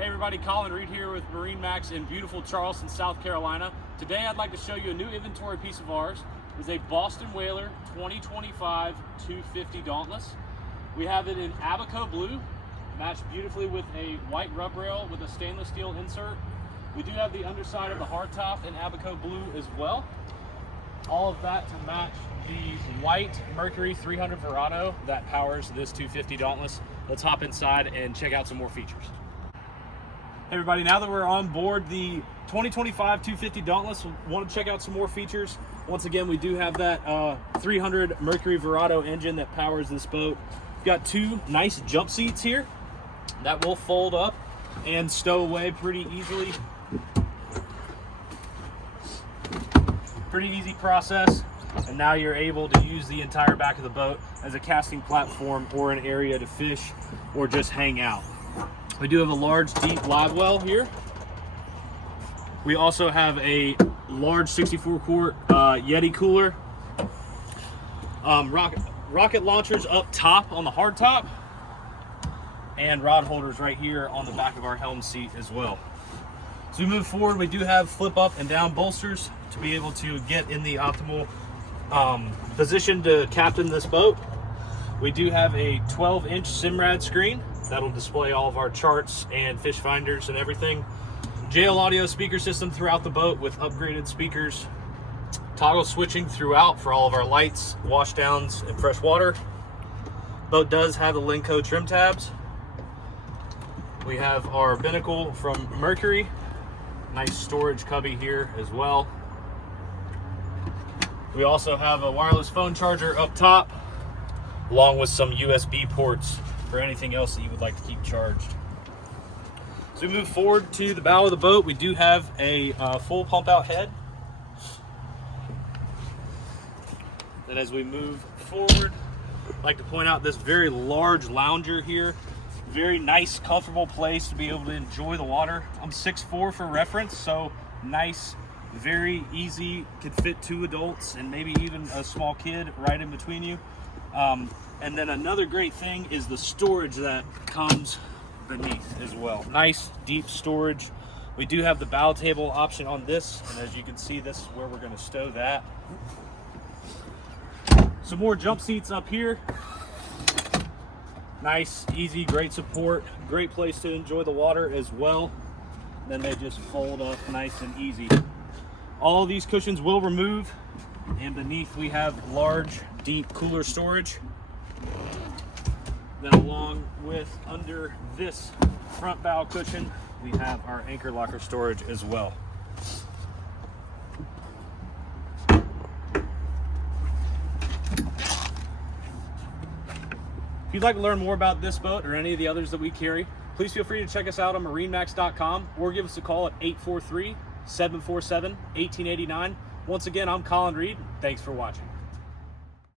Hey everybody, Colin Reed here with MarineMax in beautiful Charleston, South Carolina. Today I'd like to show you a new inventory piece of ours. It's a Boston Whaler 2025 250 Dauntless. We have it in Abaco blue, matched beautifully with a white rub rail with a stainless steel insert. We do have the underside of the hardtop in Abaco blue as well. All of that to match the white Mercury 300 Verado that powers this 250 Dauntless. Let's hop inside and check out some more features. Hey everybody, now that we're on board the 2025 250 Dauntless, we want to check out some more features. Once again, we do have that 300 Mercury Verado engine that powers this boat. We've got two nice jump seats here that will fold up and stow away pretty easily. Pretty easy process, and now you're able to use the entire back of the boat as a casting platform or an area to fish or just hang out. We do have a large, deep live well here. We also have a large 64-quart Yeti cooler. Rocket launchers up top on the hardtop, and rod holders right here on the back of our helm seat as well. As we move forward, we do have flip up and down bolsters to be able to get in the optimal position to captain this boat. We do have a 12-inch Simrad screen that'll display all of our charts and fish finders and everything. JL audio speaker system throughout the boat with upgraded speakers. Toggle switching throughout for all of our lights, wash downs, and fresh water. Boat does have the Lenco trim tabs. We have our binnacle from Mercury. Nice storage cubby here as well. We also have a wireless phone charger up top, along with some USB ports for anything else that you would like to keep charged. As we move forward to the bow of the boat, we do have a full pump out head. Then as we move forward, I'd like to point out this very large lounger here. Very nice, comfortable place to be able to enjoy the water. I'm 6'4" for reference, so nice, very easy, could fit 2 adults and maybe even a small kid right in between you. And then another great thing is the storage that comes beneath as well. Nice, deep storage. We do have the bow table option on this, and as you can see, this is where we're going to stow that. Some more jump seats up here. Nice, easy, great support. Great place to enjoy the water as well. Then they just fold up nice and easy. All of these cushions will remove, and beneath we have large, deep cooler storage. Then along with under this front bow cushion, we have our anchor locker storage as well. If you'd like to learn more about this boat or any of the others that we carry, please feel free to check us out on MarineMax.com or give us a call at 843-747-1889. Once again, I'm Colin Reed. Thanks for watching.